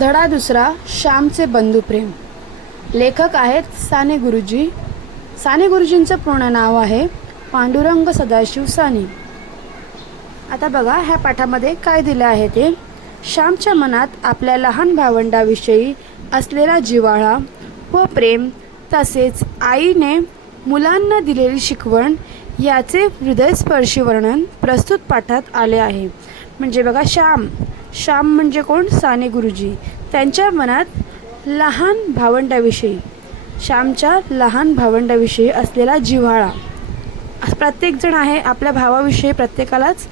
धडा दुसरा, श्यामचे बंधुप्रेम. लेखक आहेत साने गुरुजी. साने गुरुजींचं पूर्ण नाव आहे पांडुरंग सदाशिव साने. आता बघा ह्या पाठामध्ये काय दिलं आहे ते. श्यामच्या मनात आपल्या लहान भावंडाविषयी असलेला जिव्हाळा व प्रेम, तसेच आईने मुलांना दिलेली शिकवण याचे हृदयस्पर्शी वर्णन प्रस्तुत पाठात आले आहे. म्हणजे बघा श्याम म्हणजे कोण? साने गुरुजी. त्यांच्या मनात लहान भावंडाविषयी, श्यामच्या लहान भावंडाविषयी असलेला जिव्हाळा. प्रत्येकजण आहे आपल्या भावाविषयी, प्रत्येकालाच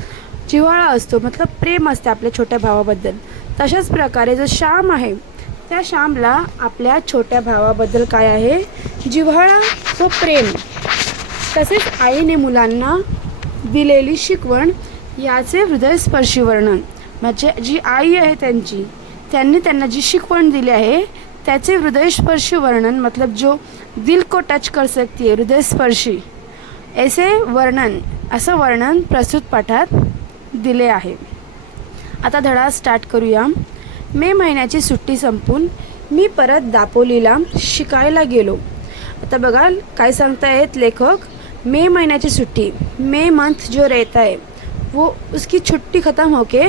जिव्हाळा असतो, मतलब प्रेम असते आपल्या छोट्या भावाबद्दल. तशाच प्रकारे जो श्याम आहे त्या श्यामला आपल्या छोट्या भावाबद्दल काय आहे? जिव्हाळा व प्रेम. तसेच आईने मुलांना दिलेली शिकवण याचे हृदयस्पर्शी वर्णन. म्हणजे जी आई आहे त्यांनी त्यांना जी शिकवण दिली आहे त्याचे हृदयस्पर्शी वर्णन, मतलब जो दिल को टच कर सकती है, हृदयस्पर्शी असं वर्णन प्रस्तुत पाठात दिले आहे. आता धडा स्टार्ट करूया. मे महिन्याची सुट्टी संपून मी परत दापोलीला शिकायला गेलो. आता बघा काय सांगतायत लेखक. मई महीने छुट्टी, मई मंथ जो रहता है वो उसकी छुट्टी ख़त्म होके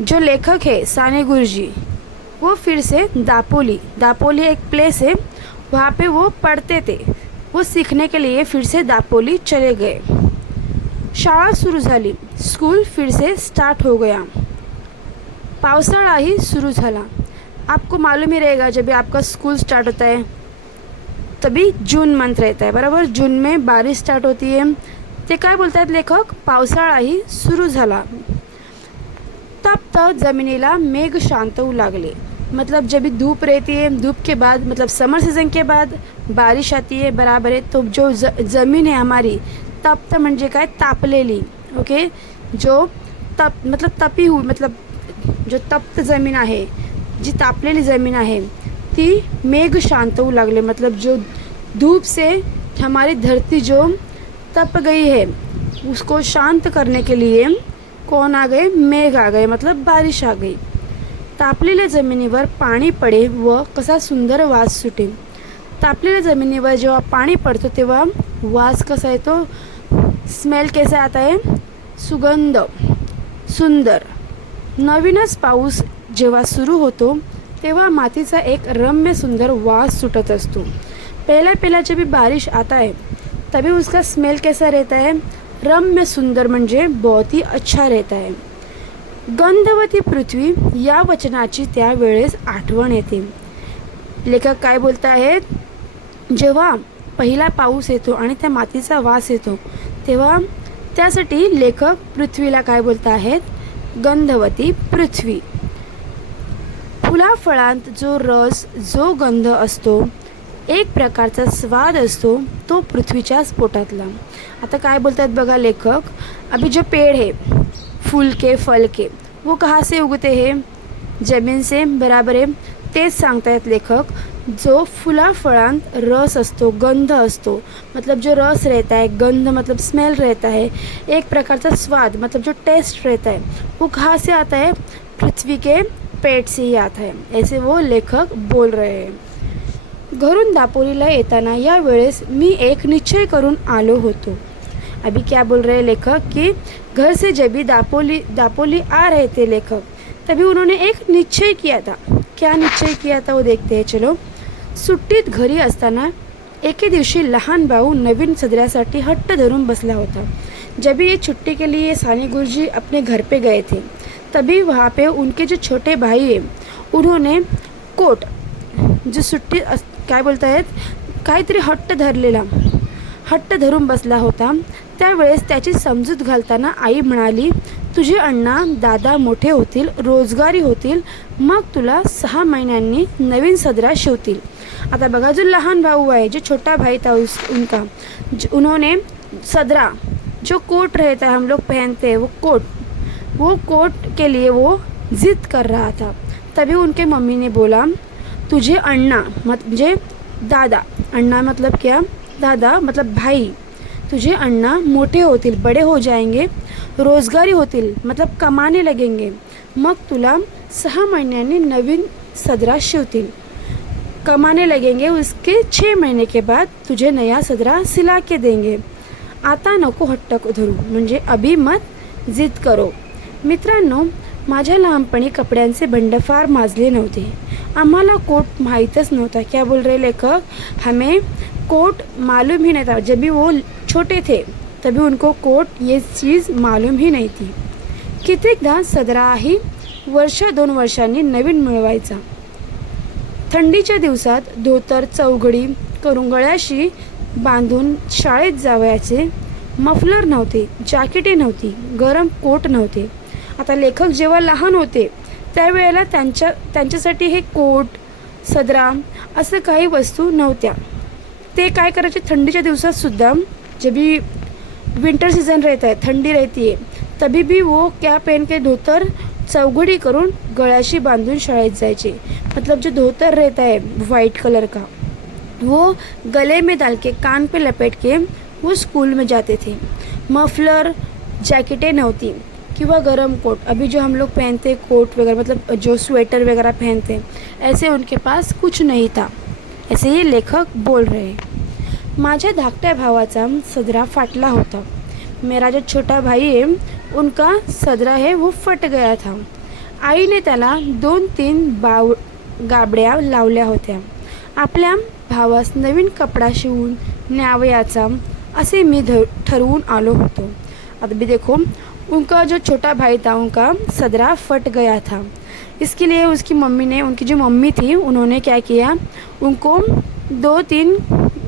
जो लेखक है साने गुरुजी वो फिर से दापोली एक प्लेस है, वहाँ पे वो पढ़ते थे. वो सीखने के लिए फिर से दापोली चले गए. शाळा सुरू झाली, स्कूल फिर से स्टार्ट हो गया. पावसाळा ही शुरू झाला. आपको मालूम ही रहेगा जब भी आपका स्कूल स्टार्ट होता है तभी जून मंथ रहता है, बराबर. जून में बारिश स्टार्ट होती है. ते काय बोलतात लेखक? पावसाळा ही सुरू झाला. तब जमिनीला मेघ शांत होऊ लागले. मतलब जब भी धूप रहती है, धूप के बाद मतलब समर सीजन के बाद बारिश आती है, बराबर है. तो जो ज़मीन है हमारी तप्त म्हणजे काय? तापलेली. ओके. जो मतलब तपी हुई, मतलब जो तप्त ज़मीन आहे, जी तापलेली ज़मीन आहे ती मेघ शांत होऊ लागले. मतलब जो धूप से हमारी धरती जो तप गई है उसको शांत करने के लिए कौन आ गए? मेघ आ गए, मतलब बारिश आ गई. तापलेल्या जमिनीवर पाणी पडे व कसा सुंदर वास सुटे. तापलेल्या जमिनीवर जेव्हा पाणी पडतो तेव्हा वास कसा येतो? स्मेल कैसा आता है? सुगंध, सुंदर. नवीनच पाऊस जेव्हा सुरू होतो तेव्हा मातीचा एक रम्य सुंदर वास सुटत असतो. पहला जब भी बारिश आता है तभी उसका स्मेल कैसा रहता है? रम्य सुंदर, म्हणजे बहुत ही अच्छा रहता है. गंधवती पृथ्वी या वचनाची त्यावेळेस आठवण येते. लेखक काय बोलत आहेत? जेव्हा पहिला पाऊस येतो आणि त्या मातीचा वास येतो तेव्हा त्यासाठी लेखक पृथ्वीला काय बोलत आहेत? गंधवती पृथ्वी. फुलाफळांत जो रस, जो गंध असतो, एक प्रकारचा स्वाद असतो, तो पृथ्वीच्याच पोटातला. आता काय बोलतात बघा लेखक. अभी जो पेड़ है फूल के, फल के, वो कहाँ से उगते हैं? जमीन से, बराबर है. तेच सांगतायत लेखक. जो फुलाफळांत रस असतो, गंध असतो, मतलब जो रस रहता है, गंध मतलब स्मेल रहता है, एक प्रकारचा स्वाद मतलब जो टेस्ट रहता है, वो कहाँ से आता है? पृथ्वी के पेट से ही आता है. ऐसे वो लेखक बोल रहे हैं. घरून दापोलीला येताना या वेळेस मी एक निश्चय करून आलो होतो. अभी क्या बोल रहे हैं लेखक कि घर से जब भी दापोली आ रहे थे लेखक, तभी उन्होंने एक निश्चय किया था. क्या निश्चय किया था वो देखते हैं. चलो. सुट्टीत घरी असताना एके दिवशी लहान भाऊ नवीन सदऱ्यासाठी हट्ट धरून बसला होता. जब भी ये छुट्टी के लिए साने गुरुजी अपने घर पे गए थे तभी वहाँ पे उनके जो छोटे भाई है उन्होंने कोट, जो सुट्टी काय बोलत आहेत, काहीतरी हट्ट धरून बसला होता. त्यावेळेस त्याची समजूत घालताना आई म्हणाली, तुझे अण्णा दादा मोठे होतील, रोजगारी होतील, मग तुला 6 महिन्यांनी नवीन सदरा शिवतील. आता बघा जो लहान भाऊ आहे, जो छोटा भाई था उनका, उन्होंने सदरा जो कोट रहता है हम लोग पहनते हैं, वो कोट के लिए वो जिद कर रहा था. तभी उनके मम्मी ने बोला, तुझे अण्णा म्हणजे दादा, अण्णा मतलब क्या? दादा मतलब भाई. तुझे अण्णा मोठे होतील, बड़े हो जाएंगे, रोजगारी होतील, मतलब कमाने लगेंगे, मग तुला 6 महिन्यांनी नवीन सदरा शिवतील. कमाने लगेंगे, उसके 6 महीने के बाद तुझे नया सदरा सिला के देंगे. आता नको हट्ट धरू, म्हणजे अभी मत जिद करो. मित्रांनो, माझ्या लहानपणी कपड्यांचे बंड फार माजले नव्हते. आम्हाला कोट माहीतच नव्हता. क्या बोल रहे लेखक? हमें कोट मालूम ही नहीं था. जब भी वो छोटे थे तभी उनको कोट ये चीज़ मालूम ही नहीं थी. कित्येकदा सदराही 1-2 वर्षांनी नवीन मिळवायचा. थंडीच्या दिवसात धोतर चौघडी करून गळ्याशी बांधून शाळेत जावयाचे. मफलर नव्हते, जॅकेटे नव्हती, गरम कोट नव्हते. आता लेखक जेव्हा लहान होते त्यावेळेला त्यांच्यासाठी हे कोट, सदरा असं काही वस्तू नव्हत्या. ते काय करायचे, थंडीच्या दिवसातसुद्धा जब भी विंटर सीज़न रहता है, ठंडी रहती है, तभी भी वो क्या पहन के धोतर चौघड़ी करून गळ्याशी बांधून शाळेत जायचे. मतलब जो धोतर रहता है वाइट कलर का, वो गले में डाल के कान पे लपेट के वो स्कूल में जाते थे. मफलर, जैकेटें नहोती किंवा गरम कोट. अभी जो हम लोग पहनते कोट वगैरह, मतलब जो स्वेटर वगैरह पहनते, ऐसे उनके पास कुछ नहीं था. ऐसे ये लेखक बोल रहे हैं. माझ्या धाकट्या भावाचा सदरा फाटला होता. मेरा जो छोटा भाई है उनका सदरा है वो फट गया था. आईने त्याला 2-3 गाबड्या लावल्या होत्या. आपल्या भावास नवीन कपडा शिवून न्यावयाचा असे मी ठरवून आलो होतो. अब भी देखो, उनका जो छोटा भाई था उनका सदरा फट गया था. इसके लिए उसकी मम्मी ने, उनकी जो मम्मी थी, उन्होंने क्या किया, उनको 2-3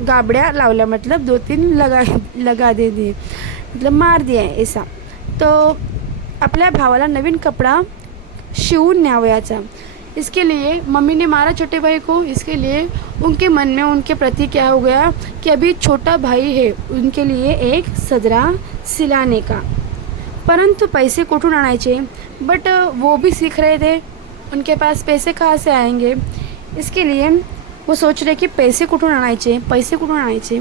गाबड्या लावल्या, मतलब 2-3 लगा दे दिए, मतलब मार दिया ऐसा. तो आपल्या भावाला नवीन कपड़ा शिवून न्यावयाचा. इसके लिए मम्मी ने मारा छोटे भाई को. इसके लिए उनके मन में उनके प्रति क्या हो गया कि अभी छोटा भाई है, उनके लिए एक सदरा सिलाने का. परंतु पैसे कुठून आणायचे? बट वो भी सीख रहे थे, उनके पास पैसे कहाँ से आएंगे? इसके लिए वो सोच रहे कि पैसे कुठून आणायचे.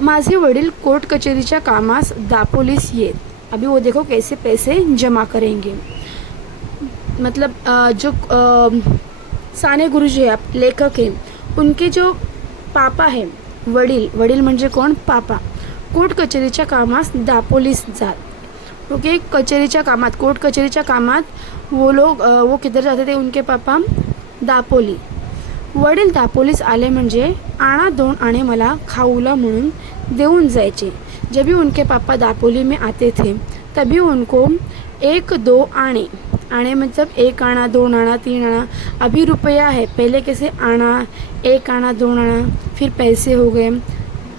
माझे वडील कोर्ट कचेरीच्या कामास दापोलीस येत. अभी वो देखो कैसे पैसे जमा करेंगे. मतलब जो साने गुरुजी है, लेखक हैं, उनके जो पापा है, वडील म्हणजे कोण? पापा. कोर्ट कचेरीच्या कामास दापोलीस जात. ओके, कोर्ट कचेरीच्या कामात वो किधर जाते थे? उनके पापा दापोली. वडील दापोलीस आले म्हणजे 2 आणे मला खाऊला म्हणून देऊन जायचे. जब भी उनके पापा दापोली में आते थे तभी उनको 1-2 आने मतलब 1 आना, 2 आना, 3 आना. अभी रुपया है, पहले कैसे आना, 1 आना, 2 आना, फिर पैसे हो गए,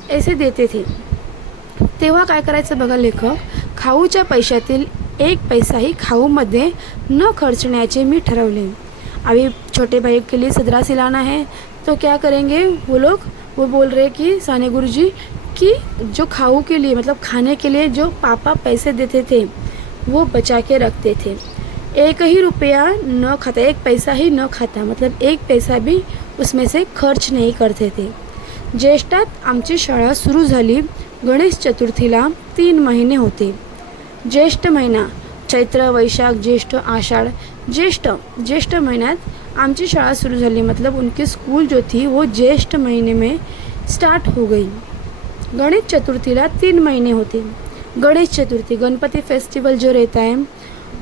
ऐसे देते थे. तेव्हा काय करायचं बघा लेखक, खाऊच्या पैशातील 1 पैसाही खाऊमध्ये न खर्चण्याचे मी ठरवले. अभी छोटे भाई के लिए सदरा सिलाना है तो क्या करेंगे वो लोग? वो बोल रहे कि साने गुरुजी कि जो खाऊ के लिए, मतलब खाने के लिए जो पापा पैसे देते थे वो बचा के रखते थे. 1 ही रुपया न खाता, 1 पैसा ही न खाता, मतलब 1 पैसा भी उसमें से खर्च नहीं करते थे. ज्येष्ठात आमची शाळा सुरू झाली. गणेश चतुर्थीला 3 महीने होते. ज्येष्ठ महिना, चैत्र, वैशाख, ज्येष्ठ, आषाढ़. ज्येष्ठ महीन्यात आमची शाळा शुरू झाली. मतलब उनकी स्कूल जो थी वो ज्येष्ठ महीने में स्टार्ट हो गई. गणेश चतुर्थीला 3 महीने होते. गणेश चतुर्थी, गणपति फेस्टिवल जो रहता है,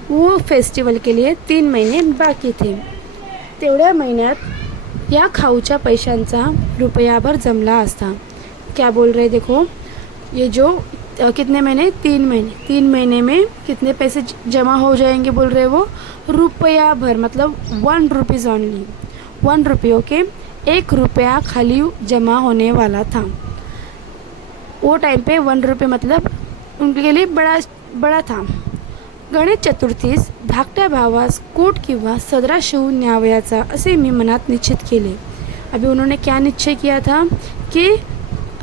वो फेस्टिवल के लिए 3 महीने बाकी थे. तेवढ्या महिन्यात या खाऊच्या पैशांचा रुपयाभर जमला असता. क्या बोल रहे देखो, ये जो कितने महीने? 3 महीने. 3 महीने में कितने पैसे जमा हो जाएंगे बोल रहे वो? रुपया भर, मतलब 1 रुपीज़ ओनली. 1 रुपये. ओके, 1 रुपया खाली जमा होने वाला था. वो टाइम पे 1 रुपये मतलब उनके लिए बड़ा था. गणेश चतुर्थीस धाकट्या भावास कोट किंवा सदरा शिवून न्यावयाचा असे मी मनात निश्चित केले. अभी उन्होंने क्या निश्चय किया था कि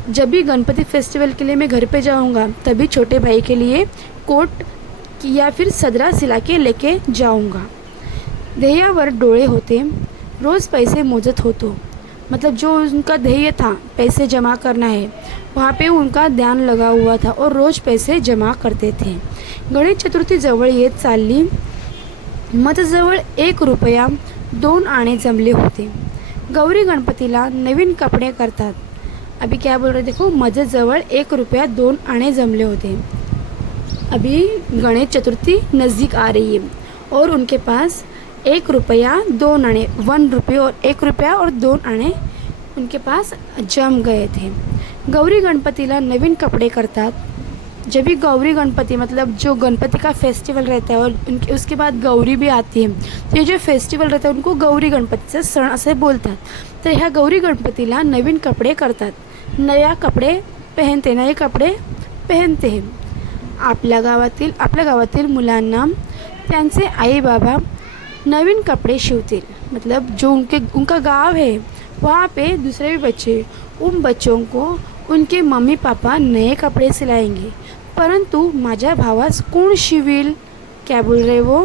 जब भी गणपति फेस्टिवल के लिए मैं घर पे जाऊंगा तभी छोटे भाई के लिए कोट या फिर सदरा सिला के लेके जाऊंगा. ध्येयावर डोळे होते. रोज़ पैसे मोजत होतो. मतलब जो उनका ध्येय था पैसे जमा करना है, वहाँ पे उनका ध्यान लगा हुआ था और रोज़ पैसे जमा करते थे. गणेश चतुर्थी जवळ येत चालली. माझ्याजवळ 1 रुपया 2 आणे जमले होते. गौरी गणपतीला नवीन कपडे करतात. अभी क्या बोल रहे देखो, माझ्याजवळ 1 रुपया 2 आणे जमले होते. अभी गणेश चतुर्थी नज़दीक आ रही है और उनके पास 1 रुपया 2 आने, 1 रुपये और 1 रुपया और 2 आने उनके पास जम गए थे. गौरी गणपतीला नवीन कपड़े करतात. जब भी गौरी गणपति मतलब जो गणपति का फेस्टिवल रहता है और उनके उसके बाद गौरी भी आती है, तो ये जो फेस्टिवल रहता है उनको गौरी गणपतीचा सण असे बोलतात. तर ह्या गौरी गणपतीला नवीन कपडे करतात. नया कपडे पहनते, नए कपडे पहनते हैं. आपल्या गावातील मुलांना त्यांचे आई बाबा नवीन कपड़े शिवतील. मतलब जो उनका गांव है वहाँ पे दूसरे भी बच्चे, उन बच्चों को उनके मम्मी पापा नए कपड़े सिलाएंगे. परंतु माझ्या भावास कोण शिवील. क्या बोल रहे वो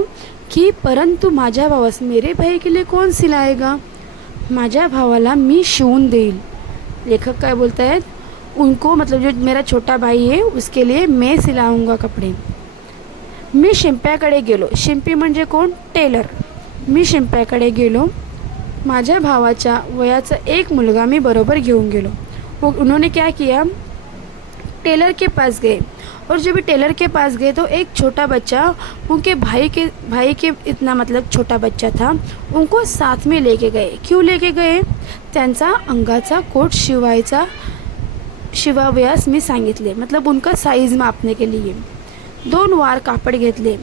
कि परंतु माझ्या भावास, मेरे भाई के लिए कौन सिलाएगा. माझ्या भावाला मी शिवून देईल. लेखक काय बोलता है, उनको मतलब जो मेरा छोटा भाई है उसके लिए मैं सिलाऊंगा कपड़े. मी शिंप्याकडे गेलो. शिंपी म्हणजे कोण, टेलर. मी शिंप्याकडे गेलो. माझ्या भावाच्या वयाचा एक मुलगा मी बरोबर घेऊन गेलो. वो उन्होंने क्या किया, टेलर के पास गए. और जब भी टेलर के पास गए तो एक छोटा बच्चा उनके भाई के इतना मतलब छोटा बच्चा था, उनको साथ में लेके गए. क्यों लेके गए, त्यांचा अंगाचा कोट शिवावयास मी सांगितले. मतलब उनका साइज मापने के लिए 2 वार कापड घेतले,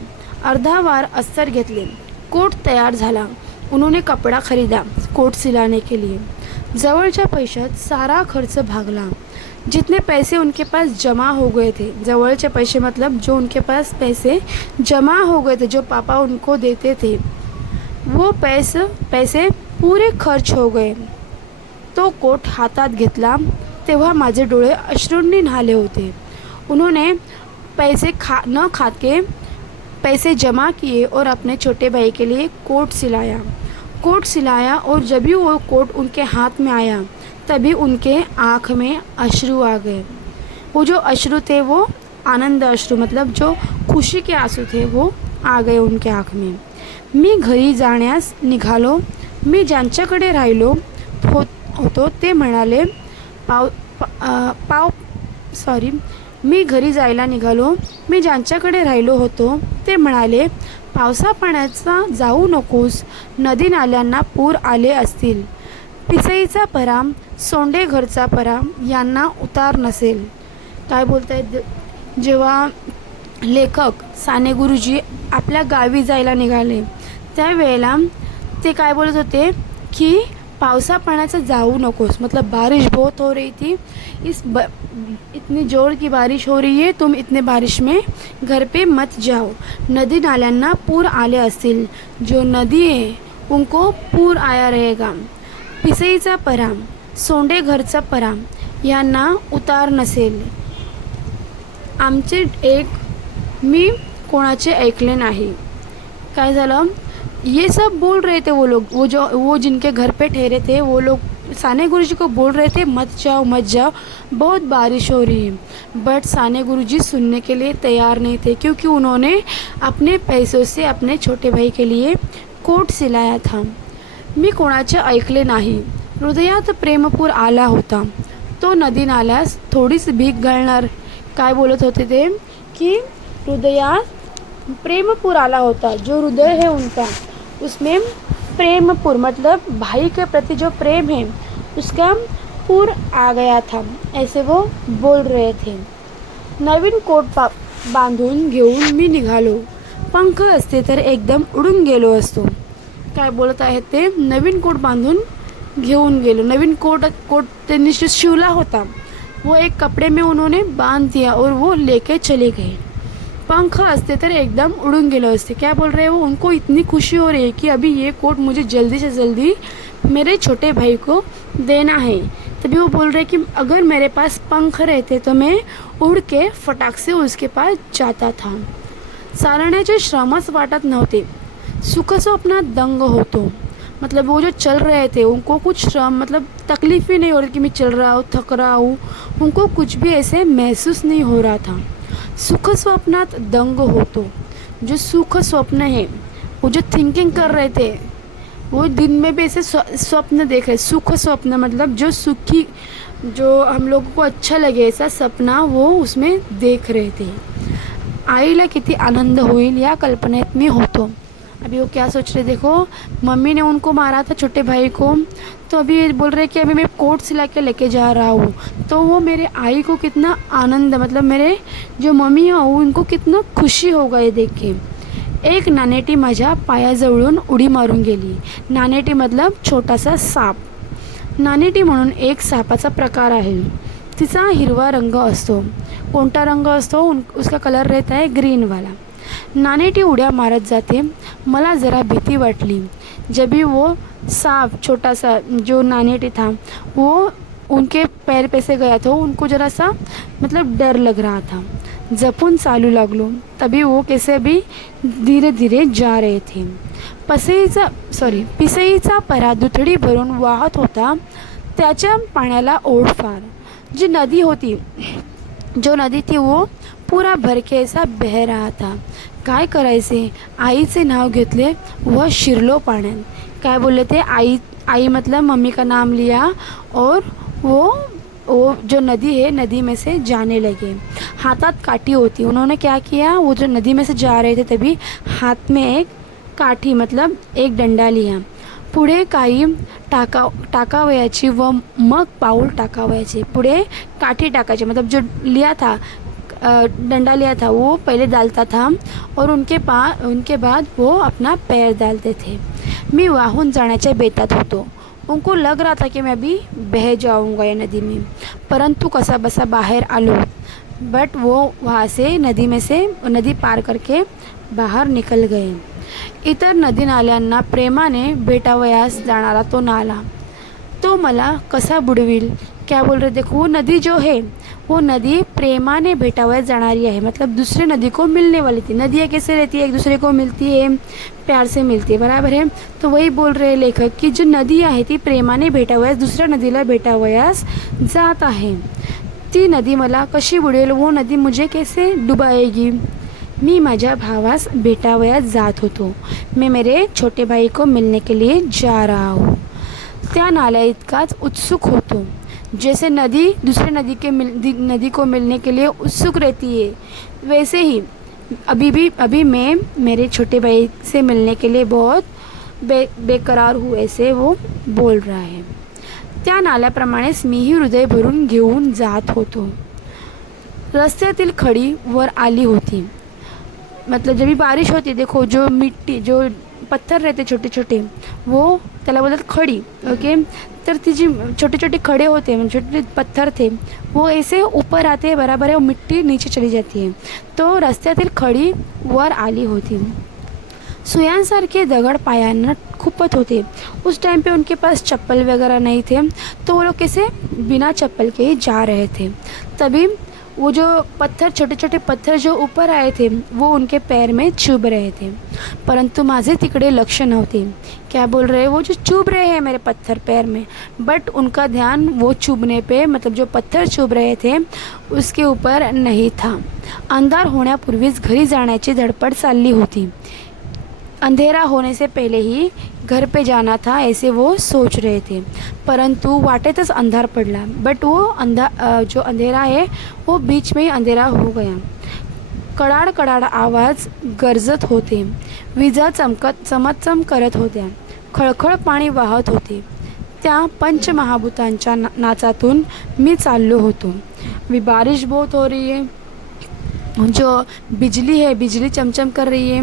अर्धा वार अस्तर घेतले. कोट तयार झाला. उन्होंने कपड़ा खरीदा कोट सिलाने के लिए. जवळच्या पैशात सारा खर्च भागला. जितने पैसे उनके पास जमा हो गए थे, जवळचे पैसे मतलब जो उनके पास पैसे जमा हो गए थे, जो पापा उनको देते थे, वो पैसे पूरे खर्च हो गए. तो कोट हातात घेतला तेव्हा माझे डोळे अश्रूंनी न्हाले होते. उन्होंने न खा के पैसे जमा किए और अपने छोटे भाई के लिए कोट सिलाया और जब भी वो कोट उनके हाथ में आया तभी उनके आँख में अश्रू आ गए. वो जो अश्रू थे वो आनंद अश्रू, मतलब जो खुशी के आंसू थे वो आ गए उनके आँख में. मी घरी जाण्यास निघालो. मी ज्यांच्याकडे राहिलो होतो ते म्हणाले मी घरी जायला निघालो. मी ज्यांच्याकडे राहिलो होतो ते म्हणाले, पावसा पाण्याचा जाऊ नकोस, नदी नाल्यांना पूर आले असतील. पिसईचा पराम, सोंडे घरचा पराम यांना उतार नसेल. काय बोलतायत, जेव्हा लेखक साने गुरुजी आपल्या गावी जायला निघाले त्यावेळेला ते काय बोलत होते की पावसा पाण्याचा जाऊ नकोस. मतलब बारिश बहुत हो रही थी, इतनी जोर की बारिश हो रही है, तुम इतने बारिश में घर पे मत जाओ. नदी नाल्यांना पूर आले असतील, जो नदी है उनको पूर आया रहेगा. पिसईचा पराम, सोंडे घरचा पराम यांना उतार नसेल. मी कोणाचे ऐकले नाही. काय झालं, ये सब बोल रहे थे वो लोग, वो जिनके घर पे ठहरे थे वो लोग साने गुरुजी को बोल रहे थे मत जाओ, बहुत बारिश हो रही है. बट साने गुरुजी सुनने के लिए तैयार नहीं थे, क्योंकि उन्होंने अपने पैसों से अपने छोटे भाई के लिए कोट सिलाया था. मी कोणाचे ऐकले नाही. हृदयात प्रेमपूर आला होता, तो नदी नाल्यास थोडीच भीक घालणार. काय बोलत होते ते कि हृदयात प्रेमपूर आला होता, जो हृदय है उनका उसमें प्रेमपूर मतलब भाई के प्रति जो प्रेम है उसका पूर आ गया था, ऐसे वो बोल रहे थे. नवीन कोट बांधून घेऊन मी निघालो. पंख असते तर एकदम उडून गेलो असतो. काय बोलत आहेत ते, नवीन कोट बांधून घेऊन गेलो. नवीन कोट त्यांनी जो शिवला होता वो एक कपड़े में उन्होंने बांध दिया और वो लेके चले गए. पंख असते तर एकदम उड़ून गेलो असते. क्या बोल रहे हो, उनको इतनी खुशी हो रही है कि अभी ये कोट मुझे जल्दी से जल्दी मेरे छोटे भाई को देना है. तभी वो बोल रहे कि अगर मेरे पास पंख रहते तो मैं उड़ के फटाक से उसके पास जाता था. चालण्याचे श्रमच वाटत नव्हते, सुख स्वप्नात दंग होतो. मतलब वो जो चल रहे थे उनको कुछ श्रम मतलब तकलीफ ही नहीं हो रही कि मैं चल रहा हूँ, थक रहा हूँ. उनको कुछ भी ऐसे महसूस नहीं हो रहा था. सुख स्वप्नात दंग होतो. जो सुख स्वप्न है, वो जो थिंकिंग कर रहे थे वो दिन में भी ऐसे स्वप्न देख रहे, सुख स्वप्न, मतलब जो सुखी, जो हम लोगों को अच्छा लगे ऐसा सपना वो उसमें देख रहे थे. आईला किती आनंद होईल या कल्पनेत मी होतो. अभी वो क्या सोच रहे, देखो मम्मी ने उनको मारा था छोटे भाई को, तो अभी ये बोल रहे कि अभी मैं कोट सिला के लेके जा रहा हूँ. तो वो मेरे आई को कितना आनंद, मतलब मेरे जो मम्मी है उनको कितना खुशी होगा ये देख के. एक नानेटी माझ्या पायाजवळून उडी मारून गेली. नानेटी मतलब छोटासा साप. नानेटी म्हणून एक सापाचा प्रकार आहे. तिचा हिरवा रंग असतो. कोणता रंग असतो, उसका कलर रहता है ग्रीन वाला. नानेटी उड्या मारत जाते. मला जरा भीती वाटली. जब भी वो सांप छोटा सा जो नानेटी था वो उनके पैर पे से गया तो उनको जरा सा मतलब डर लग रहा था. जपून चालू लागलो. तभी वो कैसे भी धीरे धीरे जा रहे थे. पिसईचा परा दुथडी भरून वाहत होता. त्याच्या पाण्याला ओढ फार. जी नदी होती, जो नदी थी वो पूरा भर के ऐसा बह रहा था. काय करायचे, आईचे नाव घेतले व शिरलो पाण्यात. काय बोलले थे, आई मतलब मम्मी का नाम लिया और वो जो नदी है नदी में से जाने लगे. हाथात काठी होती. उन्होंने क्या किया, वो जो नदी में से जा रहे थे तभी हाथ में एक काठी मतलब एक डंडा लिया. पुढे काही टाकावयाची व मग पाऊल टाकावयाचे. पुढे काठी टाकायची मतलब जो लिया था, डंडा लिया था वो पहले डालता था और उनके बाद वो अपना पैर डालते थे. मी वाहून जाण्याच्या बेतात होतो. उनको लग रहा था कि मैं अभी बह जाऊंगा ये नदी में, परंतु कसा बसा बाहर आलो. बट वो वहाँ से नदी पार करके बाहर निकल गए. इतर नदी नाल्यांना प्रेमाने भेटावयास जाणारा तो नाला, तो मला कसा बुडविल. क्या बोल रहे, देखो वो नदी जो है वो नदी प्रेमाने भेटावयास जाणारी है, मतलब दूसरे नदी को मिलने वाली थी. नदियाँ कैसे रहती है, एक दूसरे को मिलती है, प्यार से मिलती है, बराबर है. तो वही बोल रहे लेखक की जो नदी आहे ती प्रेमाने भेटावयास दुसऱ्या नदीला भेटावयास जात आहे. ती नदी मला कशी बुडेल, वो नदी मुझे कैसे डुबाएगी. मी माझ्या भावास भेटावयास जात होतो. मैं मेरे छोटे भाई को मिलने के लिए जा रहा हूँ. त्या नाल्या इतकाच उत्सुक होतो. जैसे नदी दूसरे नदी को मिलने के लिए उत्सुक रहती है, वैसे ही अभी मैं मेरे छोटे भाई से मिलने के लिए बहुत बेकरार हूँ, ऐसे वो बोल रहा है. त्या नाल्याप्रमाणेच मीही हृदय भरून घेऊन जात होतो. रस्त्यातील खडी वर आली होती. मतलब जब भी बारिश होती, देखो जो मिट्टी जो पत्थर रहते छोटे छोटे वो त्याला बोलतात खडी. ओके, तर ती जी छोटे छोटे खड़े होते हैं, छोटे पत्थर थे, वो ऐसे ऊपर आते हैं, बराबर है, वो मिट्टी नीचे चली जाती है. तो रस्त्यातील खडी वर आली होती. सुयांसारखे दगड पायांना खुपत होते. उस टाइम पे उनके पास चप्पल वगैरह नहीं थे, तो वो लोग कैसे बिना चप्पल के ही जा रहे थे. तभी वो जो पत्थर छोटे छोटे पत्थर जो ऊपर आए थे वो उनके पैर में चुभ रहे थे, परंतु माझे तिकडे लक्ष नव्हते. क्या बोल रहे हैं, वो जो चुभ रहे हैं मेरे पत्थर पैर में, बट उनका ध्यान वो चुभने पे मतलब जो पत्थर चुभ रहे थे उसके ऊपर नहीं था. अंधार होण्यापूर्वीच घरी जाण्याची धडपड चालली होती. अंधेरा होने से पहले ही घर पे जाना था ऐसे वो सोच रहे थे, परंतु वाटेतच अंधार पडला. बट वो जो अंधेरा है वो बीच में ही अंधेरा हो गया. कडाड कडाड आवाज गरजत होते. विजा चमचम करत होत्या. खळखळ पाणी वाहत होते. त्या पंचमहाभूतांच्या नाचातून मी चाललो होतो. अभी बारिश बहुत हो रही है, जो बिजली है बिजली चमचम कर रही है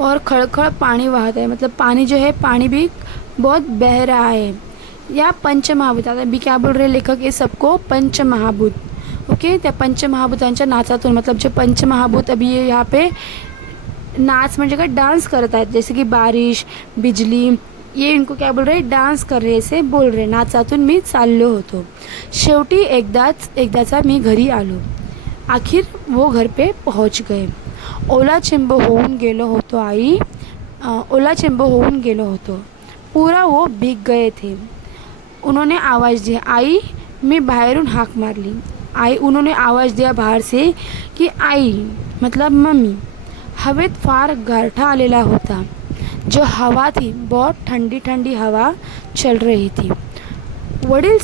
और खड़खड़ पानी बहता है, मतलब पानी जो है पानी भी बहुत बह रहा है. या पंचमहाभूत, आता भी क्या बोल रहे लेखक, ये सबको पंचमहाभूत. ओके, त्या पंचमहाभूतांच्या नाचातून मतलब जो पंचमहाभूत अभी ये यहाँ पे नाच म्हणजे काय डांस करत आहेत, जैसे की बारिश बिजली, ये इनको क्या बोल रहे डांस कर रहे ऐसे बोल रहे. नाचातून मी चाललो होतो. शेवटी एकदाचा मी घरी आलो. आखिर वो घर पे पहुंच गए. ओला चिंब होऊन गेलो होतो आई, ओला चिंब होऊन गेलो होतो. पूरा वो भीग गए थे. उन्होंने आवाज़ दिया, आई. मैं बाहेरून हाक मारली. आई. उन्होंने आवाज़ दिया बाहर से कि आई मतलब मम्मी. हवेत फार गारठा आलेला होता. जो हवा थी बहुत ठंडी ठंडी हवा चल रही थी. वडील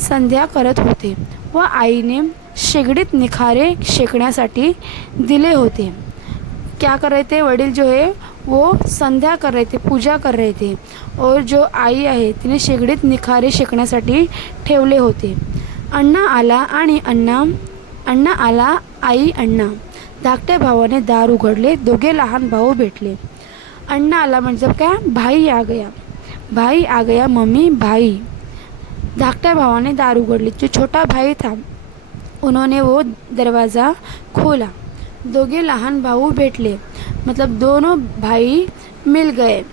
संध्या करत होते व आईने शेगडीत निखारे शेकण्यासाठी दिले होते. क्या कर रहे थे वडील जो है वो संध्या कर रहे थे, पूजा कर रहे थे. और जो आई आहे तिने शेगडीत निखारे शेकण्यासाठी ठेवले होते. अण्णा आला आणि अण्णा आला आई अण्णा. धाकट्या भावाने दार उघडले. दोघे लहान भाऊ भेटले. अण्णा आला मतलब क्या, भाई आ गया. भाई आ गया मम्मी, भाई. धाकट्या भावाने दार उघडले. जो छोटा भाई था उन्होंने वो दरवाज़ा खोला. दोघे लहान भाऊ भेटले मतलब दोनों भाई मिल गए.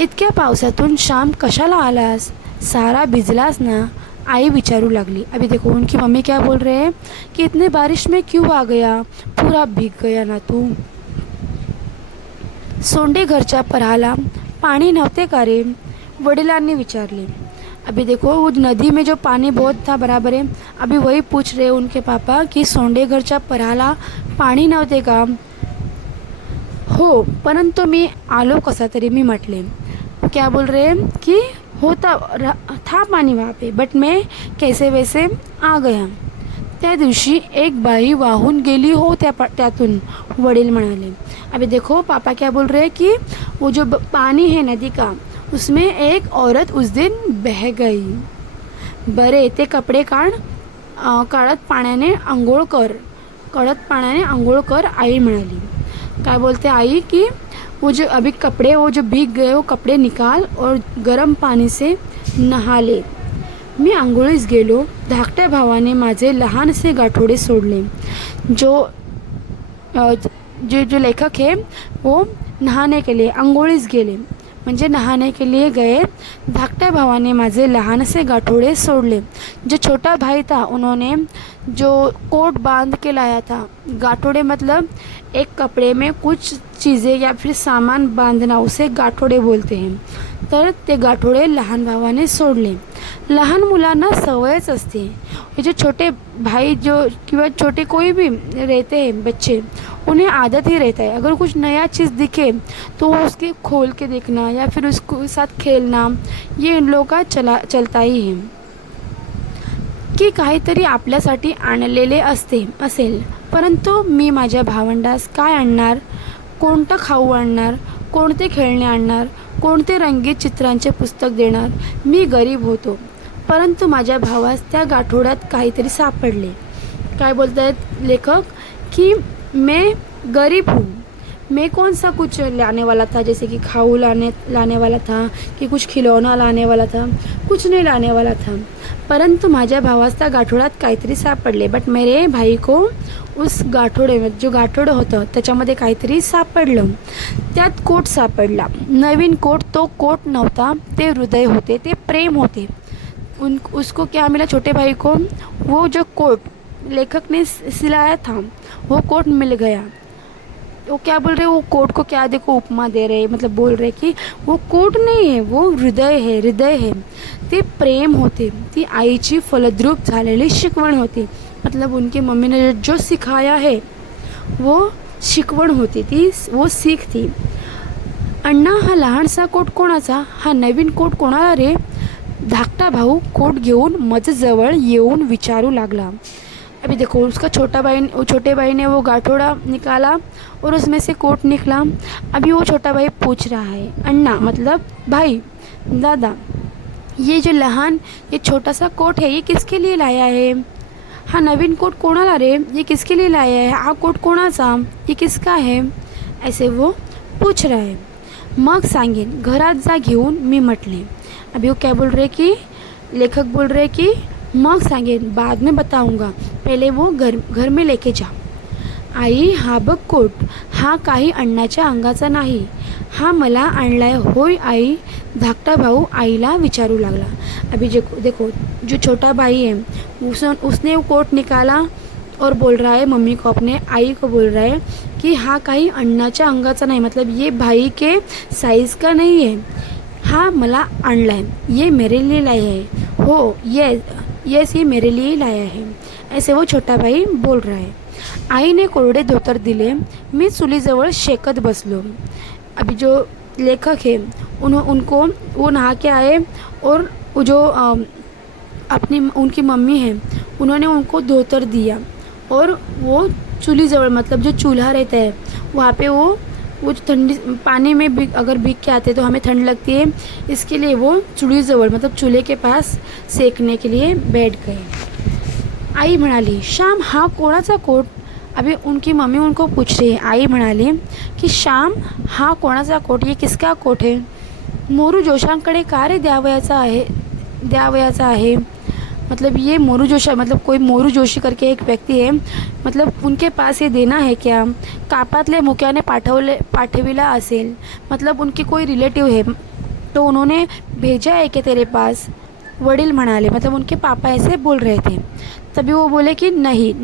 इतक्या पावसातून शाम कशाला आलास, सारा भिजलास ना, आई विचारू लागली. अभी देखो उनकी मम्मी क्या बोल रहे हैं कि इतने बारिश में क्यों आ गया, पूरा भीग गया ना तू. सोंडे घरच्या पराला पाणी नव्हते का रे, वडिलांनी विचारले. अभी देखो वो नदी में जो पानी बहुत था बराबर है. अभी वही पूछ रहे उनके पापा कि सोंडे घरच्या पराला पाणी नव्हते का. हो, परंतु मी आलो कसा तरी, मी म्हटले. क्या बोल रहे हैं कि होता था पाणी वहाँ पे बट मैं कैसे वैसे आ गया. त्या दिवशी एक बाई वाहून गेली हो त्यातून, वडील म्हणाले. अभी देखो पापा क्या बोल रहे हैं कि वो जो पानी है नदी का उसमें एक औरत उस दिन बह गई. बरे ते कपडे काढत पाण्याने आंघोळ कर, आई म्हणाली. काय बोलते आई कि वो जो अभी कपड़े वो जो भीग गए वो कपड़े निकाल और गरम पाणी से नहा ले. मी आंघोळीस गेलो. धाकट्या भावाने माझे लहानसे गाठोडे सोडले. जो लेखक है वो नहाने के लिए आंघोळीस गेले म्हणजे नहाने के लिए गए. धाकट्या भावाने माझे लहानसे गाठोडे सोडले. जो छोटा भाई था उन्होंने जो कोट बांध के लाया था. गाठोडे मतलब एक कपड़े में कुछ चीज़ें या फिर सामान बांधना, उसे गाठोडे बोलते हैं. तर ते गाठोडे लहान भावाने सोडले. लहान मुलांना सवयच असते. ये जो छोटे भाई जो किंवा छोटे कोई भी रहते हैं बच्चे, उन्हें आदत ही रहता है अगर कुछ नया चीज़ दिखे तो उसके खोल के देखना या फिर उसको साथ खेलना, ये इन लोगों का चलता ही है. की काहीतरी आपल्यासाठी आणलेले असेल, परंतु मी माझ्या भावंडास काय आणणार, कोणतं खाऊ आणणार, कोणते खेळणे आणणार, कोणते रंगीत चित्रांचे पुस्तक देणार. मी गरीब होतो, परंतु माझ्या भावास त्या गाठोड्यात काहीतरी सापडले. काय बोलत आहेत लेखक कि मैं गरीब हूँ, मैं कौन सा कुछ लाने वाला था, जैसे कि खाऊ लाने वाला था कि कुछ खिलौना लाने वाला था, कुछ नहीं लाने वाला था. परंतु माझ्या भावास त्या गाठोड्यात काहीतरी सापडले. बट मेरे भाई को उस गाठोडे में जो गाठोडं होतं त्याच्यामध्ये काहीतरी सापडलं. त्यात कोट सापडला, नवीन कोट. तो कोट नव्हता, ते हृदय होते, ते प्रेम होते. उसको क्या मिला, छोटे भाई को वो जो कोट लेखक ने सिलाया था वो कोट मिल गया. वो क्या बोल रहे, वो कोट को क्या देखो उपमा दे रहे, मतलब बोल रहे कि वो कोट नहीं है, वो हृदय है. ते प्रेम होते, ती आईची फलद्रूप झालेली शिकवण होती. मतलब उनकी मम्मी ने जो सिखाया है वो शिकवण होती, ती वो सीख थी. अण्णा हा लहानसा कोट कोणाचा, हा नवीन कोट कोणाला रे. धाकटा भाऊ कोट घेऊन माझ्याजवळ येऊन विचारू लागला. अभी देखो उसका छोटे भाई ने वो गाठोड़ा निकाला और उसमें से कोट निकला. अभी वो छोटा भाई पूछ रहा है, अन्ना मतलब भाई, दादा, ये जो ये छोटा सा कोट है ये किसके लिए लाया है. हा नवीन कोट कोणाला रे, ये किसके लिए लाया है, हा कोट कोणाचा, ये किसका है, ऐसे वो पूछ रहा है. मग सांगेन, घरात जा घेऊन, मी म्हटले. अभी वो क्या बोल रहे कि लेखक बोल रहे कि मग सांगेन, बाद में बताऊंगा, पहले वो घर में लेके जा. आई, हा बघ कोट, हा काही अण्णाच्या अंगाचा नाही, हा मला आणलाय होय आई. धाकटा भाऊ आईला विचारू लागला. अभी देखो जो छोटा भाई है उसने वो कोट निकाला और बोल रहा है मम्मी को, अपने आई को बोल रहा है कि हाँ काही अण्णाच्या अंगाचा नहीं, मतलब ये भाई के साइज़ का नहीं है, हाँ मला आणला है, ये मेरे लिए लाया है. हो यस ये मेरे लिए ही लाया है, ऐसे वो छोटा भाई बोल रहा है. आईने कोरडे धोतर दिले. मी चुलीजवळ शेकत बसलो. अभी जो लेखक है उनको वो नहा के आए और वो जो अपनी उनकी मम्मी है उन्होंने उनको धोतर दिया और वो चूल्ही जवळ मतलब जो चूल्हा रहता है वहाँ पे वो ठंडी पानी में अगर भीग के आते तो हमें ठंड लगती है, इसके लिए वो चूल्ही जवळ मतलब चूल्हे के पास सेकने के लिए बैठ गए। आई म्हणाली, श्याम हा कोणाचा कोट? अभी उनकी मम्मी उनको पूछ रही है। आई म्हणाली की श्याम हा कोणाचा कोट, ये किसका कोट है? मोरू जोशांकडे का रे द्यावयाचा आहे। मतलब ये मोरू जोशी मतलब कोई मोरू जोशी करके एक व्यक्ति है, मतलब उनके पास ये देना है क्या? कापातले मुक्याने पाठविला असेल, मतलब उनके कोई रिलेटिव है तो उन्होंने भेजा है क्या तेरे पास? वडील म्हणाले, मतलब उनके पापा ऐसे बोल रहे थे। तभी वो बोले की नाही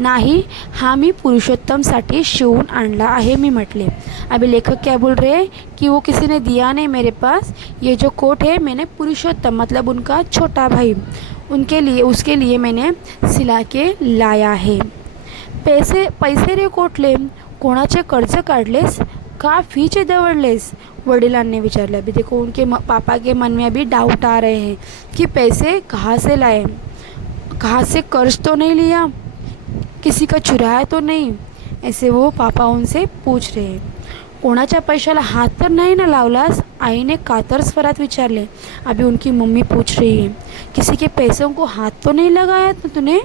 हा मी पुरुषोत्तमसाठी शिवून आणला आहे, मी म्हटले। अभी लेखक क्या बोल रहे हैं कि वो किसी ने दिया नहीं मेरे पास, ये जो कोट है मैंने पुरुषोत्तम मतलब उनका छोटा भाई उसके लिए मैंने सिला के लाया है। पैसे रे कोटले, कोणाचे कर्ज काढलेस का फीचे दवडलेस? वडिलांनी विचारले। अभी देखो उनके पापा के मन में अभी डाउट आ रहे हैं कि पैसे कहाँ से लाए, कहाँ से कर्ज तो नहीं लिया, किसी का चुराया तो नहीं, ऐसे वो पापा उनसे पूछ रहे हैं। कोणाच्या पैशाला हात तर नाही ना लावलास? आईने कातर स्वरात विचारले। अभी उनकी मम्मी पूछ रही है, किसी के पैसों को हाथ तो नहीं लगाया तो तूने?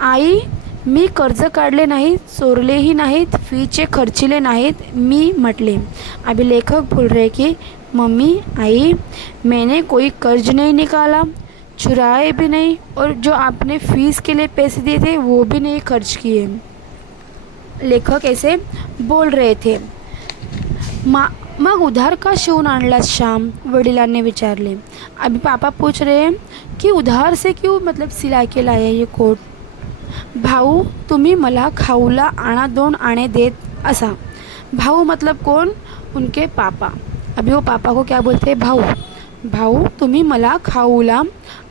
आई, मी कर्ज काढले नाहीत, चोरलेही नाहीत, फीचे खर्चिले नाहीत, मी म्हटले। अभी लेखक बोल रहे कि मम्मी आई मैंने कोई कर्ज नहीं निकाला, चुराए भी नहीं, और जो आपने फीस के लिए पैसे दिए थे वो भी नहीं खर्च किए। लेखक ऐसे बोल रहे थे। मग उधार का शिवून आणलास श्याम? वडिलांनी विचारले। अभी पापा पूछ रहे हैं कि उधार से क्यों मतलब सिला के लाया ये कोट? भाऊ तुम्ही मला खाऊला आणा 2 आणे देत असा। भाऊ मतलब कौन? उनके पापा। अभी वो पापा को क्या बोलते हैं? भाऊ तुम्ही मला खाऊला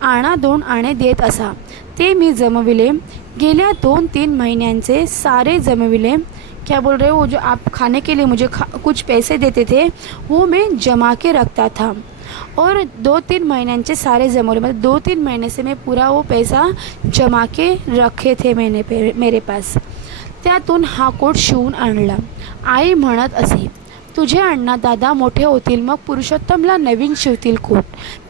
आणा 2 आणे देत असा, ते मी जमविले, गेल्या 2-3 महीन्यांचे सारे जमविले। क्या बोल रहे हो? वो जो आप खाने के लिए मुझे कुछ पैसे देते थे वो मैं जमा के रखता था, और 2-3 महीन्यांचे सारे जमवले मतलब 2-3 महीने से मैं पूरा वो पैसा जमा के रखे थे मेरे पास, त्यातून हा कोट शिवून आणला। आई म्हणत असे, तुझे अण्णा दादा मोठे होतील मग पुरुषोत्तमला नवीन शिवतील कोट।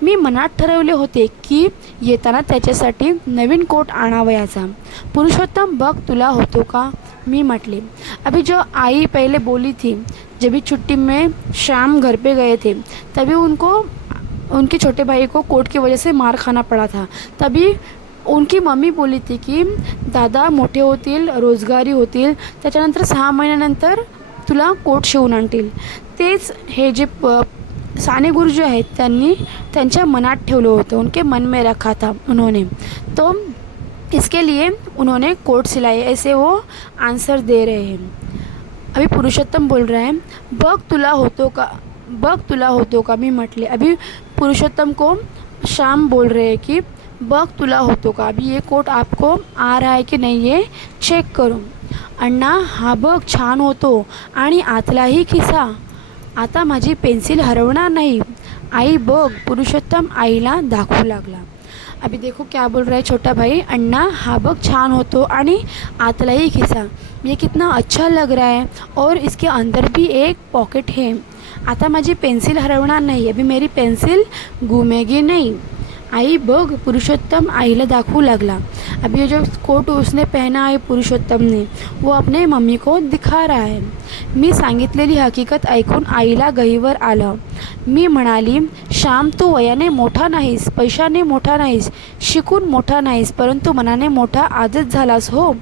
मी मनात ठरवले होते की येताना त्याच्यासाठी नवीन कोट आणावयाचा। पुरुषोत्तम बघ तुला होतो का? मी म्हटले। अभी जो आई पहले बोली थी, जब भी छुट्टी में शाम घर पे गए थे तभी उनके छोटे भाई को कोट की वजह से मार खाना पड़ा था। तभी उनकी मम्मी बोली थी की दादा मोठे होतील, रोजगारी होतील, त्याच्यानंतर 6 महिन्यानंतर तुला कोट शिवून आणतील। तेच हे जे साने गुरु जो आहेत त्यांनी त्यांच्या मनात ठेवलं होतं, उनके मन में रखा था उन्होंने, तो इसके लिए उन्होंने कोट सिलाए, ऐसे वो आंसर दे रहे हैं। अभी पुरुषोत्तम बोल रहे हैं, बघ तुला होतो का? मी म्हटले। अभी पुरुषोत्तम को श्याम बोल रहे हैं कि बघ तुला होतो का? अभी ये कोट आपको आ रहा है कि नहीं ये चेक करो। अण्णा हा बघ छान होतो आणि आतलाही खिसा, आता माझी पेन्सिल हरवणार नाही। आई बघ, पुरुषोत्तम आईला दाखवू लागला। अभी देखो क्या बोल रहा है छोटा भाई, अन्ना हा बघ छान होतो आणि आतलाही खिसा, ये कितना अच्छा लग रहा है, और इसके अंदर भी एक पॉकेट है, आता माझी पेन्सिल हरवणार नहीं, अभी मेरी पेन्सिल घूमेगी नहीं। आई बघ, पुरुषोत्तम आईला दाखवू लागला। अभी ये जो कोट उसने पहना है पुरुषोत्तम ने, वो अपने मम्मी को दिखा रहा है। मी सांगितलेली हकीकत ऐकून आईला गहिवर आलं। मी म्हणाली, श्याम तू वयाने मोठा नाहीस, पैशाने मोठा नाहीस, शिकून मोठा नाहीस, परंतु मनाने मोठा आजच झालास हो।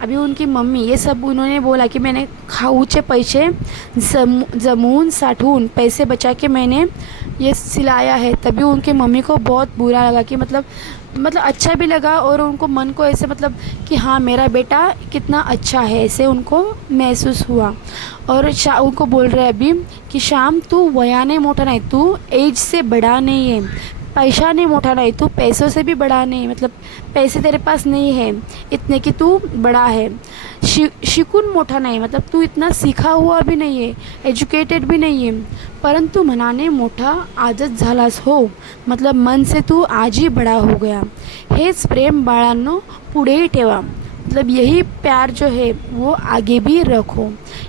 अभी उनकी मम्मी ये सब उन्होंने बोला कि मैंने खाऊचे पैसे जमून साठून पैसे बचा के मैंने ये सिलाया है। तभी उनके मम्मी को बहुत बुरा लगा कि मतलब अच्छा भी लगा, और उनको मन को ऐसे मतलब कि हाँ मेरा बेटा कितना अच्छा है, ऐसे उनको महसूस हुआ। और उनको बोल रहे अभी कि श्याम तू वयाने मोटा नहीं, तू एज से बड़ा नहीं है, पैसा नहीं मोटा नहीं, तू पैसों से भी बड़ा नहीं, मतलब पैसे तेरे पास नहीं है इतने कि तू बड़ा है। शिकून मोठा नाही, मतलब तू इतना सीखा हुआ भी नहीं है, एज्युकेटेड भी नाही आहे, परंतु मनाने मोठा आजच झालास हो, मतलब मन से तू आज ही बड़ा हो गया। हेच प्रेम बाळांनो पुढेही ठेवा, मतलब यही प्यार जो है वो आगे भी रखो।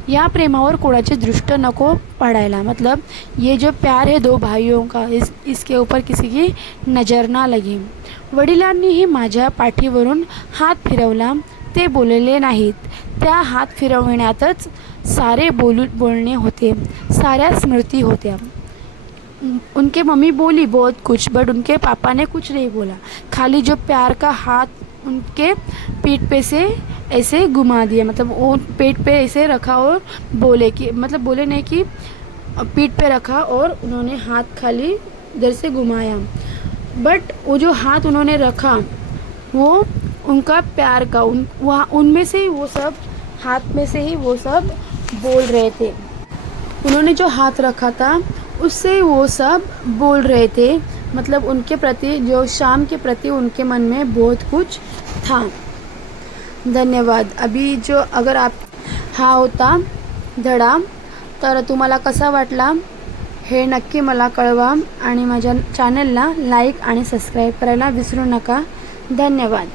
या प्रेमावर कोणाची दृष्ट नको पडायला, मतलब ये जो प्यार है दो भाइयों का, इसके ऊपर किसी की नज़र ना लगे। वडिलांनीही माझ्या पाठीवरून हात फिरवला, ते बोलले नाहीत, त्या हात फिरवण्यातच सारे बोलणे होते, साऱ्या स्मृती होत्या। उनके मम्मी बोली बहुत कुछ, बट उनके पापा ने कुछ नहीं बोला, खाली जो प्यार का हाथ उनके पीठ पे से ऐसे घुमा दिया, मतलब वो पेट पे ऐसे रखा और बोले कि, मतलब बोले नहीं कि पीठ पे रखा और उन्होंने हाथ खाली इधर से घुमाया, बट वो जो हाथ उन्होंने रखा वो उनका प्यार का, वहाँ उनमें से ही वो सब, हाथ में से ही वो सब बोल रहे थे। उन्होंने जो हाथ रखा था उससे वो सब बोल रहे थे, मतलब उनके प्रति, जो शाम के प्रति उनके मन में बहुत कुछ था। धन्यवाद। अभी जो अगर आप हा होता धडा, तर तुम्हाला कसा वाटला हे नक्की मला कळवा आणि माझ्या चॅनलला लाईक आणि सबस्क्राईब करायला विसरू नका। धन्यवाद।